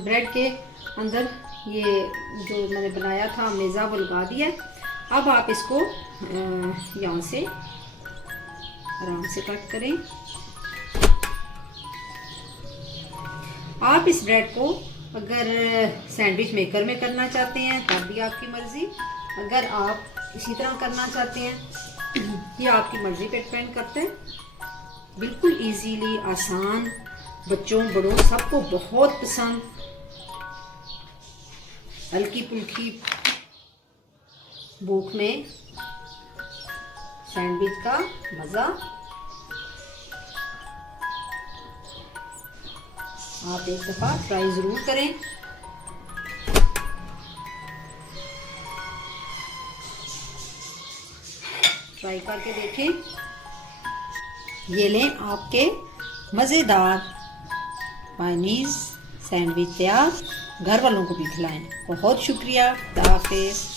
Bread के अंदर ये जो मैंने बनाया था मेज़ा वो लगा दिया। अब आप इसको यहाँ से आराम से कट करें। आप इस ब्रेड को अगर सैंडविच मेकर में करना चाहते हैं तब भी आपकी मर्ज़ी, अगर आप इसी तरह करना चाहते हैं ये आपकी मर्ज़ी पे डिपेंड करता है। बिल्कुल इजीली, आसान, बच्चों बड़ों सबको बहुत पसंद, हल्की फुल्की भूख में सैंडविच का मज़ा। आप एक दफ़ा ट्राई ज़रूर करें। ट्राई करके देखें। ये लें आपके मज़ेदार चाइनीज़ सैंडविच तैयार। घर वालों को भी खिलाएं। बहुत शुक्रिया। खुदा हाफिज़।